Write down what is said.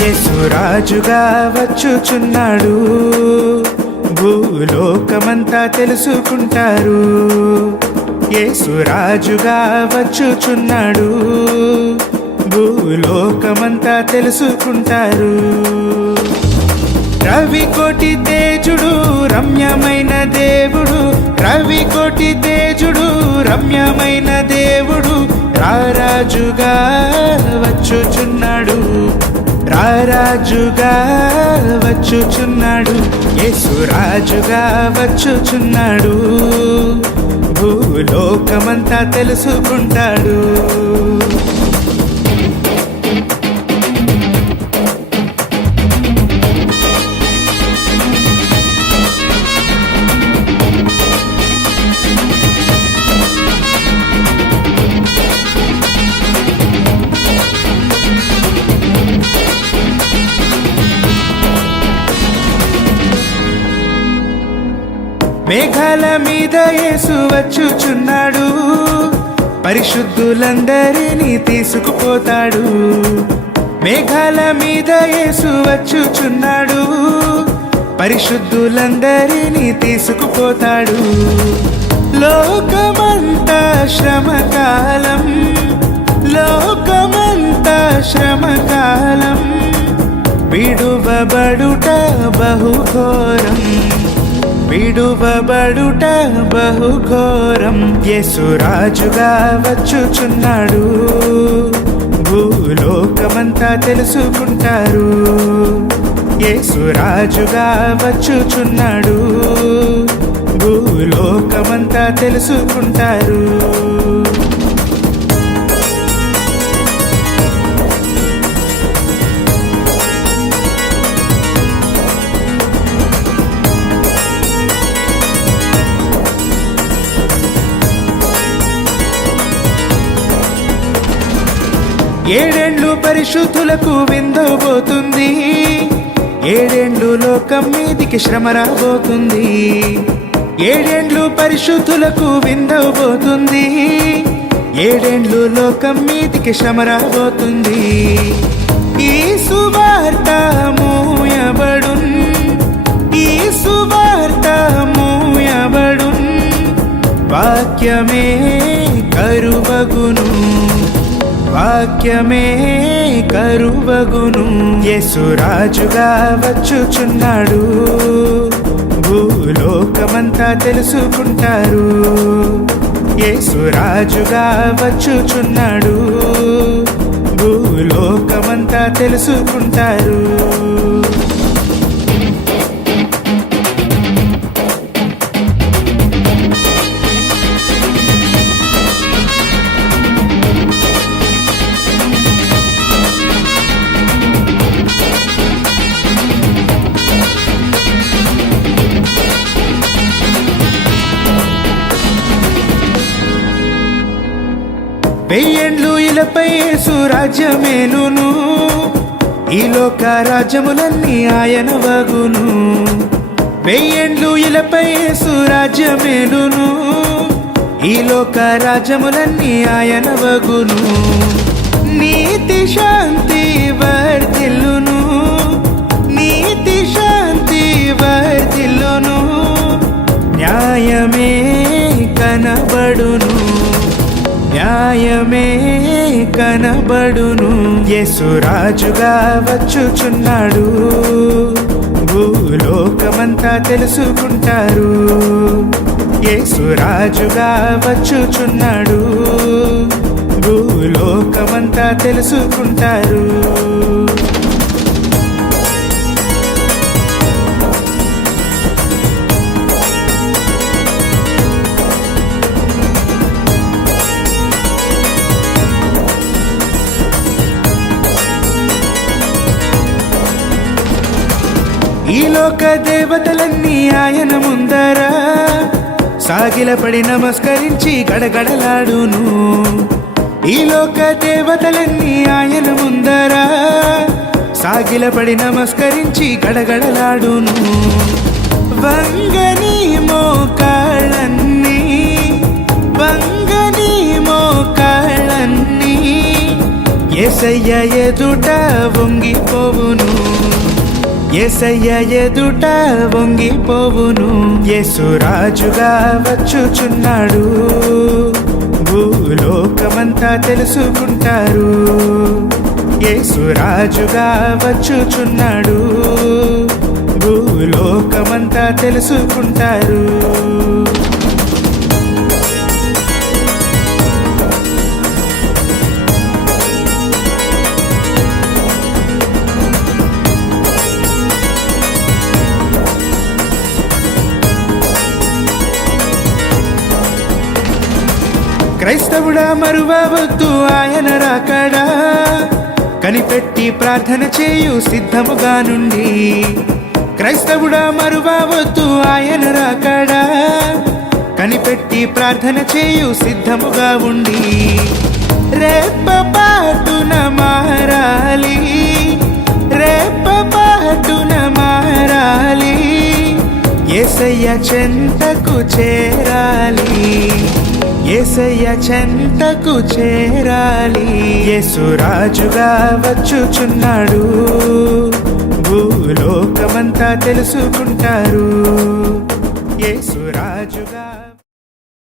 యేసు రాజుగా వచ్చుచున్నాడు, భూలోకమంతా తెలుసుకుంటారు. యేసు రాజుగా వచ్చుచున్నాడు, భూలోకమంతా తెలుసుకుంటారు. రవికోటి తేజుడు రమ్యమైన దేవుడు, రవికోటి తేజుడు రమ్యమైన దేవుడు, రారాజుగా వచ్చుచున్నాడు, రారాజుగా వచ్చుచున్నాడు. యేసు రాజుగా వచ్చుచున్నాడు, భూలోకమంతా తెలుసుకుంటాడు. మేఘాల మీద యేసు వచ్చుచున్నాడు, పరిశుద్ధులందరినీ తీసుకుపోతాడు. మేఘాల మీద యేసు వచ్చుచున్నాడు, పరిశుద్ధులందరినీ తీసుకుపోతాడు. లోకమంతా శ్రమకాలం, లోకమంతా శ్రమకాలం, విడువబడుట బహుఘోరం, విడువబడుట బహుఘోరం. యేసు రాజుగా వచ్చుచున్నాడు, భూలోకమంతా తెలుసుకుంటారు. యేసు రాజుగా వచ్చుచున్నాడు, భూలోకమంతా తెలుసుకుంటారు. ఏడేండ్లు పరిశుద్ధులకు విందబోతుంది, ఏడేండ్లు లోకం మీదికి శ్రమ రాబోతుంది. ఏడేండ్లు పరిశుద్ధులకు విందబోతుంది, ఏడేండ్లు లోకం మీదికి శ్రమ రాబోతుంది. ఈ సువార్త మూయబడున్, ఈ సువార్త మూయబడున్, వాక్యమే కరువగును, వాక్యమే కరువగును. యేసు రాజుగా వచ్చుచున్నాడు, భూలోకమంతా తెలుసుకుంటారు. యేసు రాజుగా వచ్చుచున్నాడు, భూలోకమంతా తెలుసుకుంటారు. వెయ్యేండ్లు ఇలపై యేసు రాజ్యమేలును, ఈ లోక రాజ్యములన్నీ ఆయన వగును. వెయ్యేండ్లు ఇలపై యేసు రాజ్యమేలును, ఈ లోక రాజ్యములన్నీ ఆయన వగును. నీతి శాంతి వర్ధిల్లును, నీతి శాంతి వర్ధిల్లును, న్యాయమే కనబడును, న్యాయమే కనబడును. యేసు రాజుగా వచ్చుచున్నాడు, భూలోకమంతా తెలుసుకుంటారు. యేసు రాజుగా వచ్చుచున్నాడు, భూలోకమంతా తెలుసుకుంటారు. ఈ లోక దేవతలన్నీ ఆయన ముందర సాగిలపడి నమస్కరించి గడగడలాడును. ఈ లోక దేవతలన్నీ ఆయన ముందర సాగిలపడి నమస్కరించి గడగడలాడును. వంగని మోకాళ్ళన్నీ, వంగని మోకాళ్ళన్నీ యేసయ్య ఎదుట వంగిపోవును, యేసయ్య ఎదుట వంగిపోవును. యేసు రాజుగా వచ్చుచున్నాడు, భూలోకమంతా తెలుసుకుంటారు. యేసు రాజుగా వచ్చుచున్నాడు, భూలోకమంతా తెలుసుకుంటారు. క్రైస్తవుడా మరువవద్దు ఆయన రాకడా, కనిపెట్టి ప్రార్థన చేయు సిద్ధముగా నుండి. క్రైస్తవుడా మరువవద్దు ఆయన రాకడా, కనిపెట్టి ప్రార్థన చేయు సిద్ధముగా ఉండి. రేపపాటున మారాలి, రేపపాటున మారాలి, యేసయ్య చెంతకు చేరాలి, యేసయ్య చెంతకు చేరాలి. యేసు రాజుగా వచ్చుచున్నాడు, భూలోకమంతా తెలుసుకుంటారు. యేసు రాజుగా